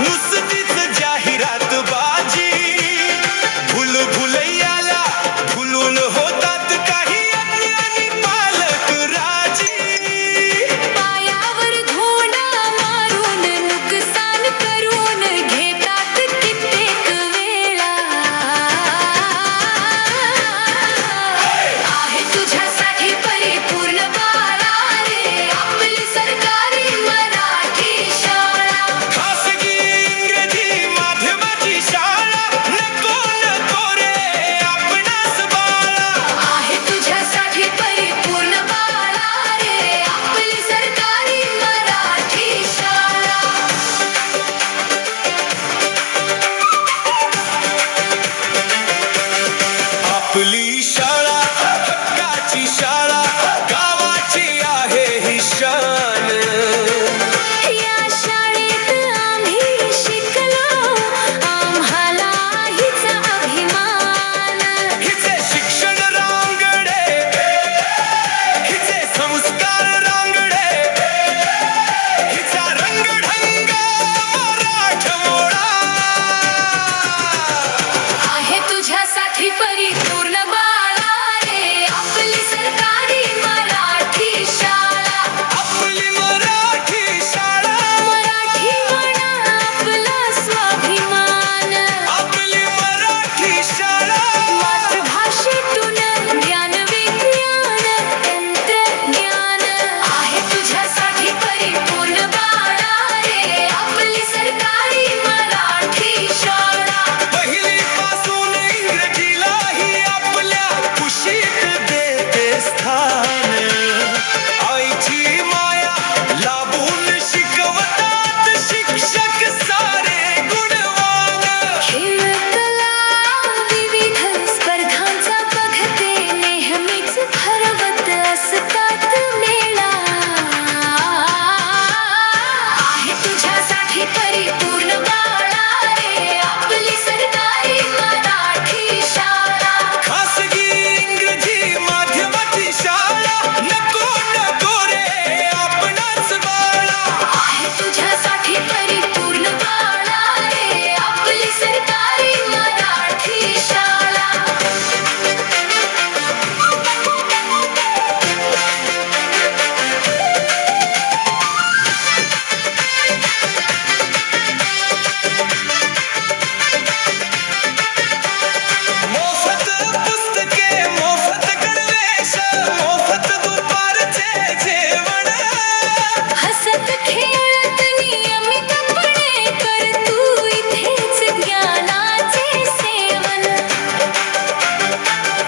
नुसतीच जाहिरात बाजी भुलभुलैयाला भुलून होतात काही अज्ञानी पालक राजी पायावर धोंडा मारून नुकसान करून घेतात कित्येक वेळा आहे तुझ्यासाठी परिपूर्ण बाळा रे आपली सरकारी मराठी शाळा खासगी इंग्रजी माध्यमाची शाळा नको नको रे आपणास बाळा आहे तुझ्यासाठी परिपूर्ण बाळा रे आपली सरकारी मराठी शाळा आपली शाळा हक्काची शाळा गावाची आहे ही शान या शाळेत आम्ही शिकलो आम्हाला हिचा अभिमान हिचे शिक्षण रांगडे हिचे संस्कार रांगडे हिचा रंगढंग मराठमोळा आहे तुझ्यासाठी परिपूर्ण बाळा रे आपली सरकारी मराठी शाळा आपली मराठी शाळा मराठी म्हणा आपला स्वाभिमान आपली मराठी शाळा मातृभाषेतून ज्ञान विज्ञान तंत्रज्ञान आहे तुझ्यासाठी परिपूर्ण बाळा रे आपली सरकारी मराठी शाळा पहिलीपासून इंग्रजीलाही आपल्या कुशीत देते स्थान आईची माया लाभून शिकवतात शिक्षक सारे गुणवान खेळ कला विविध स्पर्धांचा बघते नेहमीच भरवत असतात मेळा आहे तुझ्यासाठी परिपूर्ण बाळा रे आपली सरकारी मराठी शाळा खासगी इंग्रजी माध्यमाची शाळा नको नको रे आपणाच बाळा आहे तुझ्यासाठी परिपूर्ण बाळा रे आपली सरकारी मराठी शाळा मोफत पुस्तके मोफत गणवेश मोफत दुपारचे जेवण हसत खेळत नियमितपणे कर तू इथेच ज्ञानाचे सेवन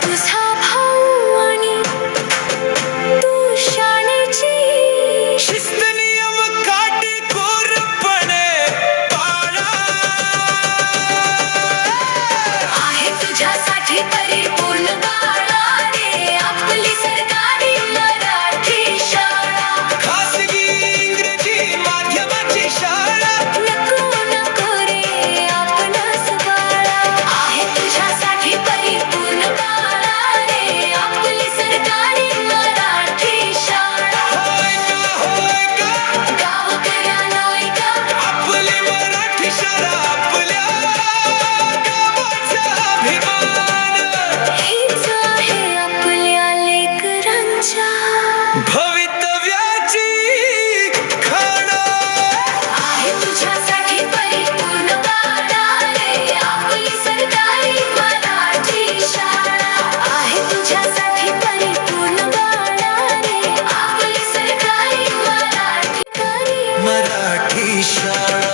तुझा भाऊ आणि तू शाळेची शिस्त नियम काटेकोरपणे पाळा आहे तुझ्यासाठी परिपूर्ण बाळा रे आपली सरकारी मराठी शाळा खासगी इंग्रजी माध्यमाची शाळा नको नको रे आपणास बाळा आहे तुझ्यासाठी परिपूर्ण बाळा रे आपली सरकारी मराठी शाळा होय का गावकऱ्यांनो ऐका आपली मराठी शाळा आपल्या गावाचा अभिमान हीच आहे आपल्या लेकरांच्या भवितव्याची खाण आहे तुझ्यासाठी परिपूर्ण बाळा रे आपली सरकारी मराठी शाळा आहे तुझ्यासाठी परिपूर्ण बाळा रे आपली सरकारी मराठी मराठी शाळा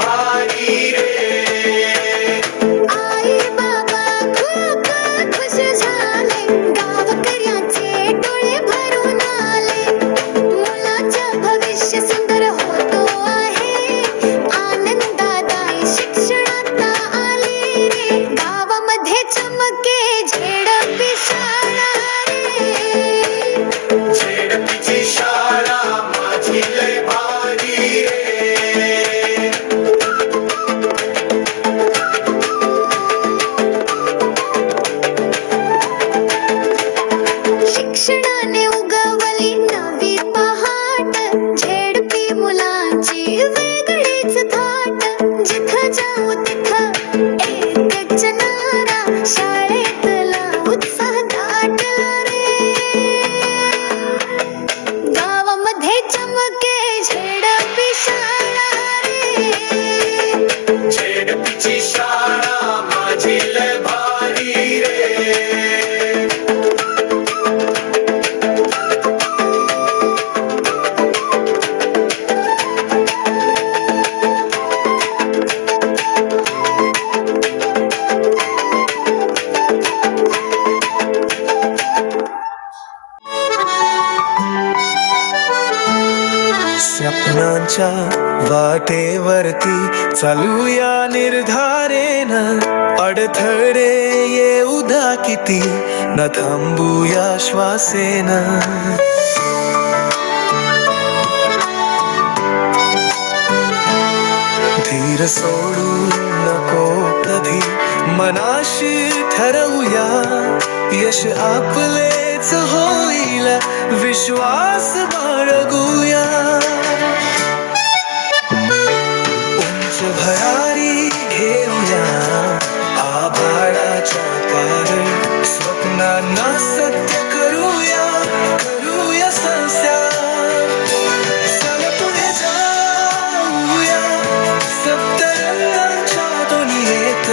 भारी रे. आई बाबा खूप खुश झाले, गावकऱ्याचे डोळे भरून आले. मुलाचं भविष्य सुंदर होतो आहे, आनंदादायी शिक्षणात आले रे. गावामध्ये चमके झेडपी शाळा रे. झेडपीची शाळा माझी लय भारी रे. शिक्षणाने उगवली नवी पहाट, झेडपी मुलांची वेगळीच थाट. जिथं जाऊ तिथं एकच नारा, शाळेतला उत्साह दाटला रे. गावामध्ये चमके झेडपी शाळा रे. झेडपीची शाळा माझी लय भारी रे. स्वप्नांच्या वाटेवरती चालूया निर्धारेनं. अडथळे येऊ द्या किती, न थांबूया श्वासेनं. धीर सोडू नको कधी, मनाशी ठरवूया. यश आपलेच होईल, विश्वास बाळगूया. उंच भरारी घेऊया आभाळाच्या पार, स्वप्नांना सत्य करूया, करूया संसार. चल पुढे जाऊया सप्तरंगांच्या दुनियेत.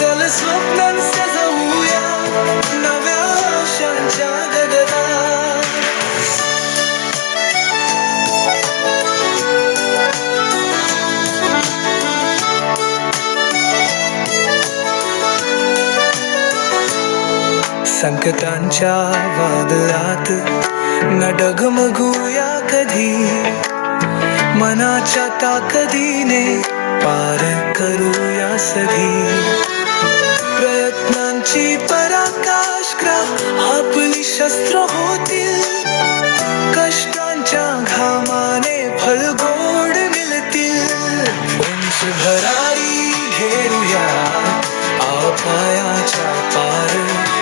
चल स्वप्नां सजवूया नव्या आशांच्या गगनात. संकटांच्या वादळात न डगमगूया कधी, मनाच्या ताकदीने पार करूया सधी. प्रयत्नांची पराकाष्ठा आपली शस्त्र होतील, कष्टांच्या घामाने फळ गोड मिळतील. उंच भरारी घेऊया आभाळाच्या पार,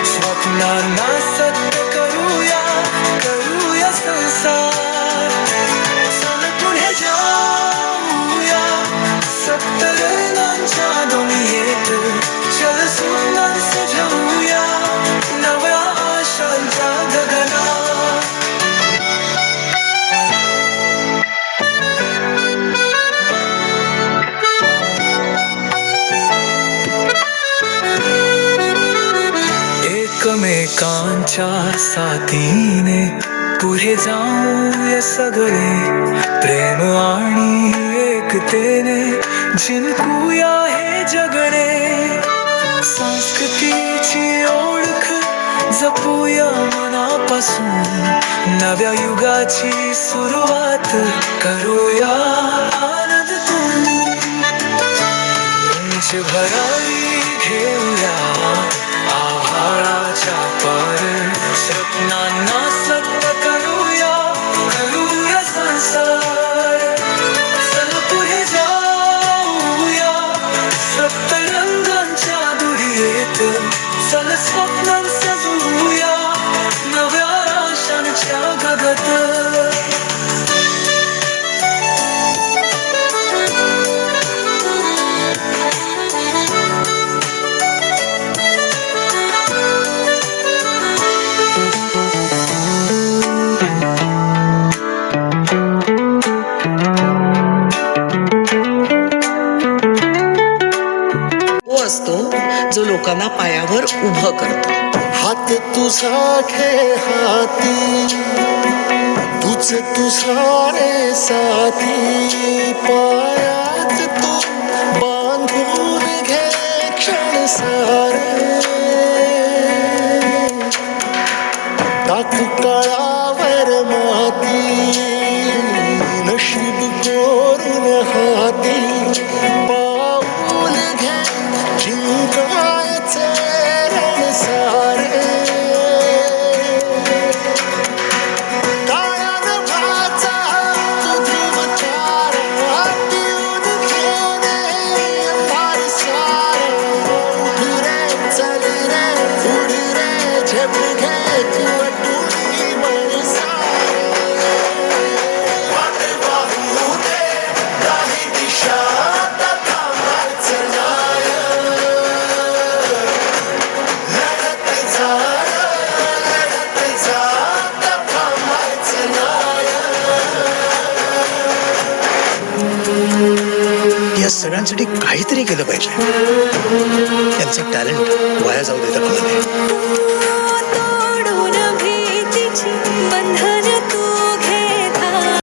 स्वप्नांना सत्य करूया, करूया संसार. चल पुढे जाऊया सप्तरंगांच्या दुनियेत. चल स्वप्नां सजवूया नव्या आशांच्या गगनात. एकमेकांच्या साथीने पुढे जाऊया सगळे, प्रेम आणि एकतेने जिंकूया हे जगणे. संस्कृतीची ओळख जपूया मनापासून, नव्या युगाची सुरुवात करूया आनंदातून. उंच भरारी घेऊया आभाळाच्या पार, स्वप्नांना सत्य करूया, करूया संसार. चल पुढे जाऊया सप्तरंगांच्या दुनियेत. चल स्वप्नां सजवूया नव्या आशांच्या गगनात. जो लोकांना पायावर उभं करतो. हात तुझा घे हाती, तुझे तुझा रे साथी. पायात तू सगळ्यांसाठी काहीतरी केलं पाहिजे. त्यांचं टॅलेंट वाया जाऊ देता कामा नये.